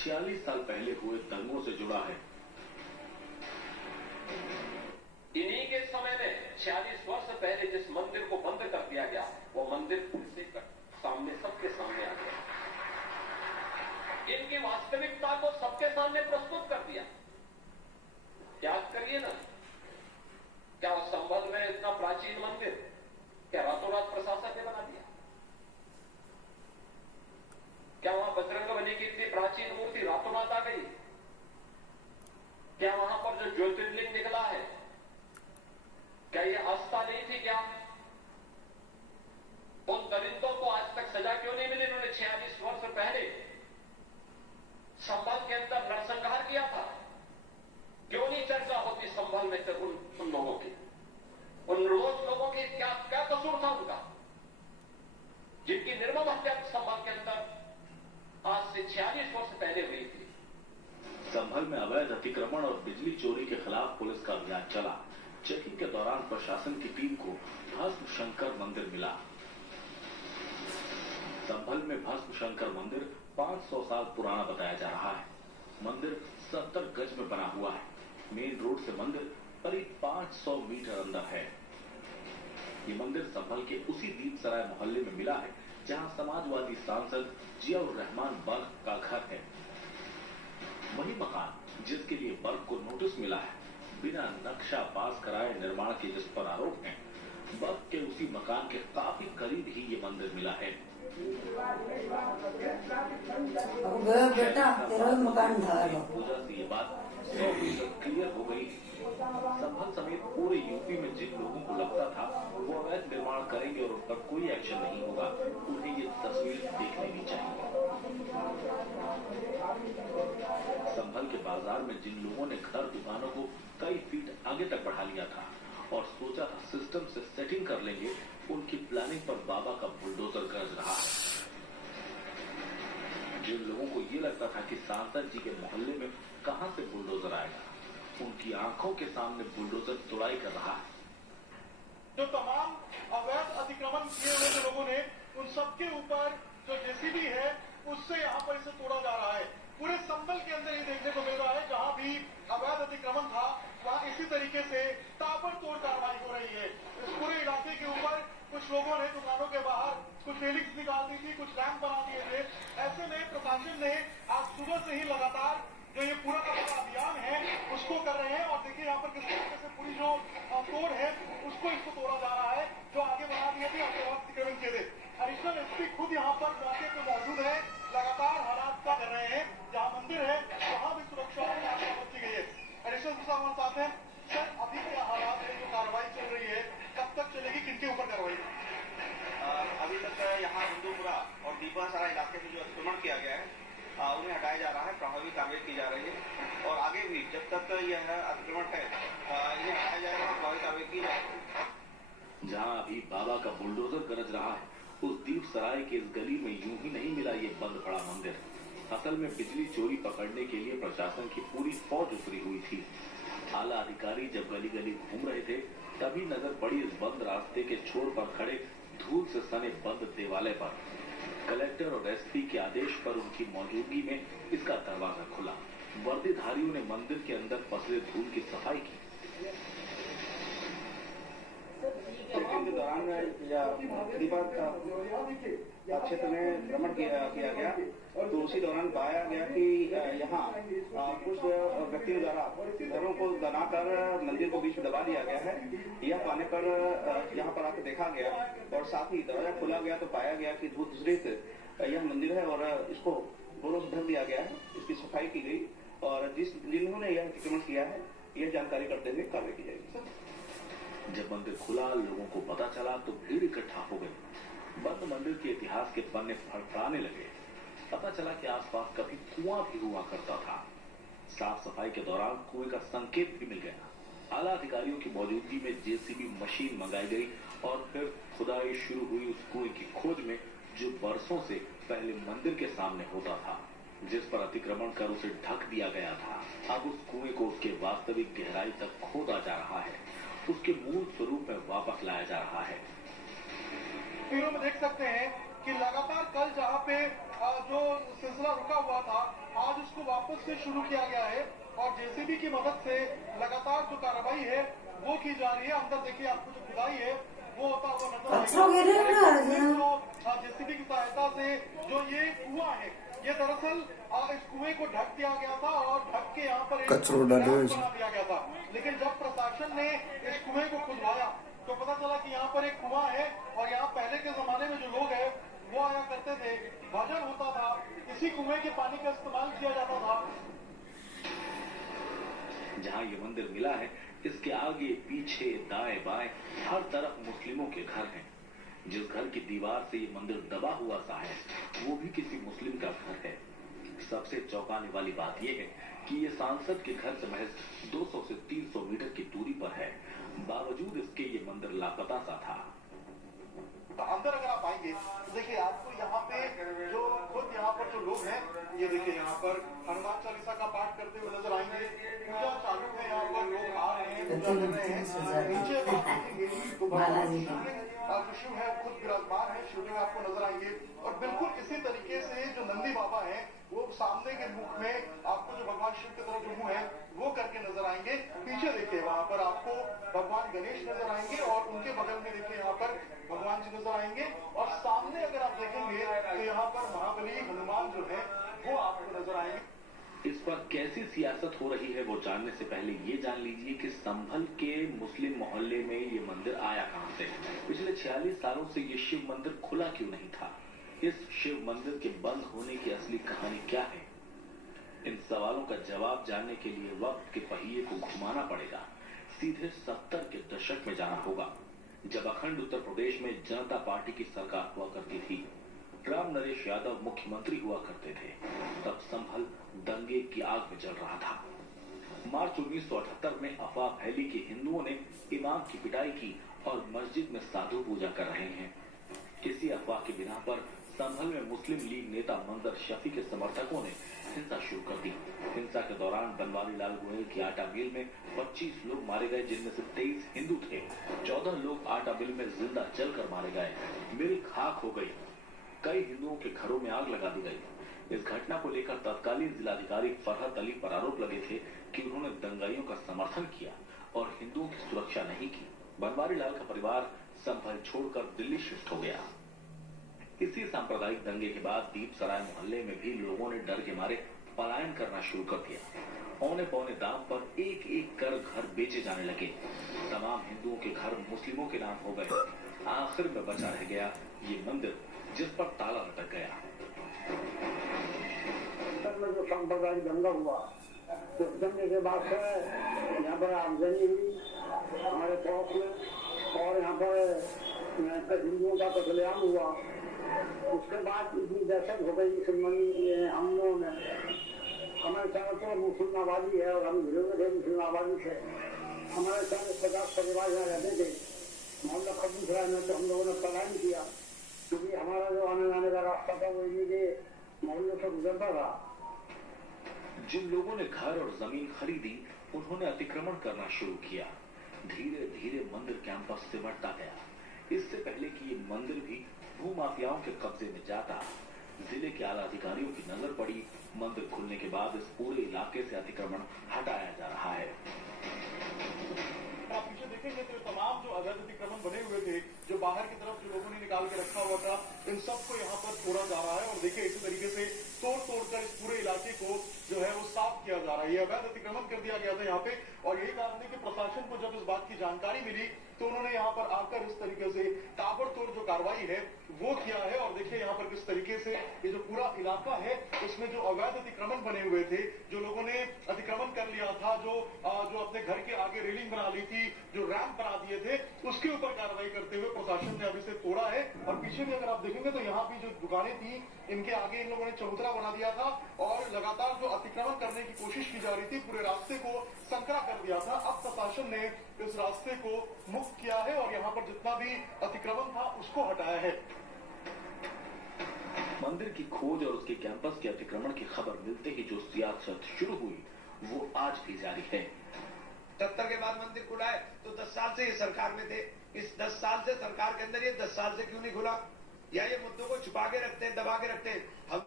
46 साल पहले हुए दंगों से जुड़ा है। इन्हीं के समय में 46 वर्ष पहले जिस मंदिर को बंद कर दिया गया, वो मंदिर फिर से सामने सबके सामने आ गया। इनकी वास्तविकता को सबके सामने प्रस्तुत कर दिया। याद करिए ना, क्या संभल में इतना प्राचीन मंदिर क्या रातों रात प्रशासन ने बना दिया? क्या वहां बजरंग बली की इतनी प्राचीन मूर्ति रातों रात आ गई? क्या वहां पर जो ज्योतिर्लिंग निकला है, क्या ये आस्था नहीं थी? क्या उन दरिंदों को आज तक सजा क्यों नहीं मिली? उन्होंने 46 वर्ष पहले संभल के अंदर नरसंहार किया था। क्यों नहीं चर्चा होती संभल में से उन लोगों की? उन लोगों की क्या क्या कसूर था उनका, जिनकी निर्मम हत्या संभल के अंदर आज से 46 वर्ष पहले हुई थी। संभल में अवैध अतिक्रमण और बिजली चोरी के खिलाफ पुलिस का अभियान चला। चेकिंग के दौरान प्रशासन की टीम को भस्म शंकर मंदिर मिला। संभल में भस्म शंकर मंदिर 500 साल पुराना बताया जा रहा है। मंदिर 70 गज में बना हुआ है। मेन रोड से मंदिर करीब 500 मीटर अंदर है। ये मंदिर संभल के उसी दीपसराय मोहल्ले में मिला है जहां समाजवादी सांसद जियाउर रहमान बल्ख का घर है। वही मकान जिसके लिए बल्ख को नोटिस मिला है, बिना नक्शा पास कराए निर्माण के जिस पर आरोप है, बल्ख के उसी मकान के काफी करीब ही ये मंदिर मिला है। बेटा तेरा मकान था। पूजा से ये बात 100% क्लियर हो गई। संभल समेत पूरे यूपी में जिन लोगों को लगता था वो अवैध निर्माण करेंगे और उन पर कोई एक्शन नहीं होगा, उन्हें ये तस्वीर देख लेनी चाहिए। संभल के बाजार में जिन लोगों ने घर दुकानों को कई फीट आगे तक बढ़ा लिया था और सोचा था सिस्टम से सेटिंग कर लेंगे, उनकी प्लानिंग पर बाबा का बुलडोजर गरज रहा है। जिन लोगों को ये लगता था कि सांसद जी के मोहल्ले में कहां से बुलडोजर आएगा, उनकी आंखों के सामने बुलडोजर तुड़ाई कर रहा है। जो तमाम अवैध अतिक्रमण किए हुए जो लोगों ने, उन सबके ऊपर जो जेसीबी है उससे यहाँ पर इसे तोड़ा जा रहा है। पूरे संभल के अंदर ये देखने को मिल रहा है, जहाँ भी अवैध अतिक्रमण था वहाँ इसी तरीके से ताबड़तोड़ कार्रवाई हो रही है। इस पूरे इलाके के ऊपर कुछ लोगों ने दुकानों के बाहर कुछ रेलिंग्स निकाल दी थी, कुछ रैंप बना दिए थे। ऐसे में प्रशासन ने आज सुबह से ही लगातार जो ये पूरा का पूरा अभियान है उसको कर रहे हैं। और देखिए यहाँ पर किस तरीके से पूरी जो तोड़ है इसको तोड़ा जा रहा है, जो आगे बढ़ा दिए थे अतिक्रमण के थे। एडिशनल एसपी खुद यहाँ पर मौके पे मौजूद है, लगातार हालात का कर रहे हैं। जहाँ मंदिर है वहाँ भी सुरक्षा की गई है। एडिशनल साहब साथ हैं। सर, अभी क्या हालात है, जो कार्रवाई चल रही है कब तक चलेगी, किनके ऊपर कार्रवाई? अभी तक यहाँ हिंदूपुरा और दीपासरा इलाके में जो अतिक्रमण किया गया है उन्हें हटाया जा रहा है, प्रभावी कार्रवाई की जा रही है। और आगे भी जब तक यह अतिक्रमण है इन्हें हटाया जाएगा, प्रभावी कार्रवाई की जाएगी। जहां अभी बाबा का बुलडोजर गरज रहा है, उस दीपसराय के इस गली में यूं ही नहीं मिला ये बंद पड़ा मंदिर। असल में बिजली चोरी पकड़ने के लिए प्रशासन की पूरी फौज उतरी हुई थी। आला अधिकारी जब गली गली घूम रहे थे, तभी नजर पड़ी इस बंद रास्ते के छोर पर खड़े धूल से सने बंद देवालय पर। कलेक्टर और एसपी के आदेश पर उनकी मौजूदगी में इसका दरवाजा खुला। वर्दीधारियों ने मंदिर के अंदर पसरे धूल की सफाई की। चेकिंग के दौरान दीपक क्षेत्र में भ्रमण किया गया, तो उसी दौरान पाया गया कि यहाँ कुछ व्यक्तियों द्वारा घरों को बनाकर मंदिर को बीच में दबा दिया गया है। यह पाने पर यहाँ पर आकर देखा गया और साथ ही दरवाजा खोला गया तो पाया गया कि धूल धूसरित यह मंदिर है और इसको बोरों से ढक दिया गया है। इसकी सफाई की गई और जिन्होंने यह अतिक्रमण किया है यह जानकारी करते हुए कार्रवाई की जाएगी। जब मंदिर खुला, लोगों को पता चला तो भीड़ इकट्ठा हो गई। बंद मंदिर के इतिहास के पन्ने फड़फड़ाने लगे। पता चला कि आसपास कभी कुआं भी हुआ करता था। साफ सफाई के दौरान कुएं का संकेत भी मिल गया। आला अधिकारियों की मौजूदगी में जेसीबी मशीन मंगाई गई और फिर खुदाई शुरू हुई उस कुएं की खोज में, जो बरसों से पहले मंदिर के सामने होता था, जिस पर अतिक्रमण कर उसे ढक दिया गया था। अब उस कुएं को उसके वास्तविक गहराई तक खोदा जा रहा है, उसके मूल स्वरूप में वापस लाया जा रहा है। फिल्म में देख सकते हैं कि लगातार कल जहाँ पे जो सिलसिला रुका हुआ था, आज उसको वापस से शुरू किया गया है और जेसीबी की मदद से लगातार जो कार्रवाई है वो की जा रही है। अंदर देखिए आपको जो खुदाई है वो होता हुआ जेसीबी की सहायता से जो ये कुआं है, ये दरअसल इस कुएं को ढक दिया गया था और ढक के यहाँ पर कचरा डाला बना दिया गया था। लेकिन जब प्रशासन ने इस कुएं को खुदवाया तो पता चला कि यहाँ पर एक कुआं है और यहाँ पहले के जमाने में जो लोग हैं वो आया करते थे, भजन होता था, इसी कुएं के पानी का इस्तेमाल किया जाता था। जहां ये मंदिर मिला है, इसके आगे पीछे दाएं बाएं हर तरफ मुस्लिमों के घर हैं। जिस घर की दीवार से ये मंदिर दबा हुआ सा है, वो भी किसी मुस्लिम का घर है। सबसे चौंकाने वाली बात यह है कि ये सांसद के घर से महज 200 से 300 मीटर की दूरी पर है। बावजूद इसके ये मंदिर लापता सा था। अंदर अगर आप आएंगे तो देखिए आपको यहाँ पे जो खुद यहाँ पर जो लोग हैं, ये देखिए यहाँ पर हनुमान चालीसा का पाठ करते हुए नजर आएंगे। पूजा चालू है, यहाँ पर लोग आ रहे हैं, पूजा कर रहे हैं। नीचे आप देखेंगे तो भगवान शिव है, खुद विराजमान है, शिवलिंग आपको नजर आएंगे। और बिल्कुल इसी तरीके से जो नंदी बाबा है वो सामने के मुख में आपको जो भगवान शिव की तरफ जो मुंह है वो करके नजर आएंगे। पीछे देखिए वहां पर आपको भगवान गणेश नजर आएंगे और उनके बगल में देखिए यहाँ पर भगवान जी नजर आएंगे। और सामने अगर आप देखेंगे तो यहाँ पर महाबली हनुमान जो है वो आपको नजर आएंगे। इस पर कैसी सियासत हो रही है वो जानने से पहले ये जान लीजिए कि संभल के मुस्लिम मोहल्ले में ये मंदिर आया कहां से। पिछले 46 सालों से ये शिव मंदिर खुला क्यों नहीं था? इस शिव मंदिर के बंद होने की असली कहानी क्या है? इन सवालों का जवाब जानने के लिए वक्त के पहिए को घुमाना पड़ेगा। सीधे 70 के दशक में जाना होगा, जब अखंड उत्तर प्रदेश में जनता पार्टी की सरकार हुआ करती थी। राम नरेश यादव मुख्यमंत्री हुआ करते थे। तब संभल दंगे की आग में जल रहा था। मार्च 1978 में अफवाह फैली कि हिंदुओं ने इमाम की पिटाई की और मस्जिद में साधु पूजा कर रहे हैं। इसी अफवाह की बिना पर संभल में मुस्लिम लीग नेता मंजर शफी के समर्थकों ने हिंसा शुरू कर दी। हिंसा के दौरान बनवारी लाल गोयल की आटा मिल में 25 लोग मारे गए, जिनमें से 23 हिंदू थे। 14 लोग आटा मिल में जिंदा जलकर मारे गए। मिल खाक हो गई। कई हिंदुओं के घरों में आग लगा दी गई। इस घटना को लेकर तत्कालीन जिलाधिकारी फरहत अली पर आरोप लगे थे कि उन्होंने दंगाइयों का समर्थन किया और हिंदुओं की सुरक्षा नहीं की। बनवारी लाल का परिवार संभल छोड़कर दिल्ली शिफ्ट हो गया। इसी सांप्रदायिक दंगे के बाद दीपसराय मोहल्ले में भी लोगों ने डर के मारे पलायन करना शुरू कर दिया। औने पौने दाम पर एक एक कर घर बेचे जाने लगे। तमाम हिंदुओं के घर मुस्लिमों के नाम हो गए। आखिर में बचा रह गया ये मंदिर, जिस पर ताला लटक गया। में जो सांप्रदायिक दंगा हुआ, उस दंगे के बाद से यहाँ पर आगजनी हुई हमारे पड़ोस में, और यहाँ पर हिंदुओं का कत्लेआम हुआ। उसके बाद इतनी दहशत हो गई हम लोगों ने। हमारे चारों तरफ मुस्लिम आबादी है और हम घिरे हुए थे मुस्लिम आबादी से। हमारे 40-50 परिवार यहाँ रहते थे। मोहल्ला खबूसराय में तो हम लोगों ने पलायन किया, क्योंकि हमारा जो आने जाने का रास्ता था वो इन्हीं मोहल्ले से गुजरता था। जिन लोगों ने घर और जमीन खरीदी, उन्होंने अतिक्रमण करना शुरू किया। धीरे धीरे मंदिर कैंपस सिमटता गया। इससे पहले कि ये मंदिर भी भूमाफियाओं के कब्जे में जाता, जिले के आला अधिकारियों की नजर पड़ी। मंदिर खुलने के बाद इस पूरे इलाके से अतिक्रमण हटाया जा रहा है। आप पीछे देखेंगे तो तमाम जो अवैध अतिक्रमण बने हुए थे, जो बाहर की तरफ जो लोगों ने निकाल के रखा हुआ था, इन सबको यहाँ पर तोड़ा जा रहा है। और देखिए इसी तरीके से तोड़ कर इस पूरे इलाके को जो है वो साफ किया जा रहा है। अवैध अतिक्रमण कर दिया गया था यहाँ पे, और यही कारण है कि प्रशासन को जब इस बात की जानकारी मिली तो उन्होंने यहाँ पर आकर इस तरीके से ताबड़तोड़ जो कार्रवाई है वो किया है। और देखिए यहाँ पर किस तरीके से ये जो पूरा इलाका है उसमें जो अवैध अतिक्रमण बने हुए थे, जो लोगों ने अतिक्रमण कर लिया था, जो अपने घर के आगे रेलिंग बना ली थी, जो रैंप बना दिए थे, उसके ऊपर कार्रवाई करते हुए प्रशासन ने अभी से तोड़ा है। और पीछे भी अगर आप देखेंगे तो यहाँ भी जो दुकानें थी, इनके आगे इन लोगों ने चबूतरा बना दिया था और लगातार जो अतिक्रमण करने की कोशिश की जा रही थी, पूरे रास्ते को संकरा कर दिया था। अब प्रशासन ने इस रास्ते को मुक्त किया है और यहाँ पर जितना भी अतिक्रमण था उसको हटाया है। मंदिर की खोज और उसके कैंपस के अतिक्रमण की खबर मिलते ही जो सियासत शुरू हुई वो आज भी जारी है। 70 के बाद मंदिर खुला है तो 10 साल से ये सरकार में थे। इस 10 साल से सरकार के अंदर ये 10 साल से क्यों नहीं खुला? या ये मुद्दों को छुपा के रखते हैं, दबा के रखते हैं? हम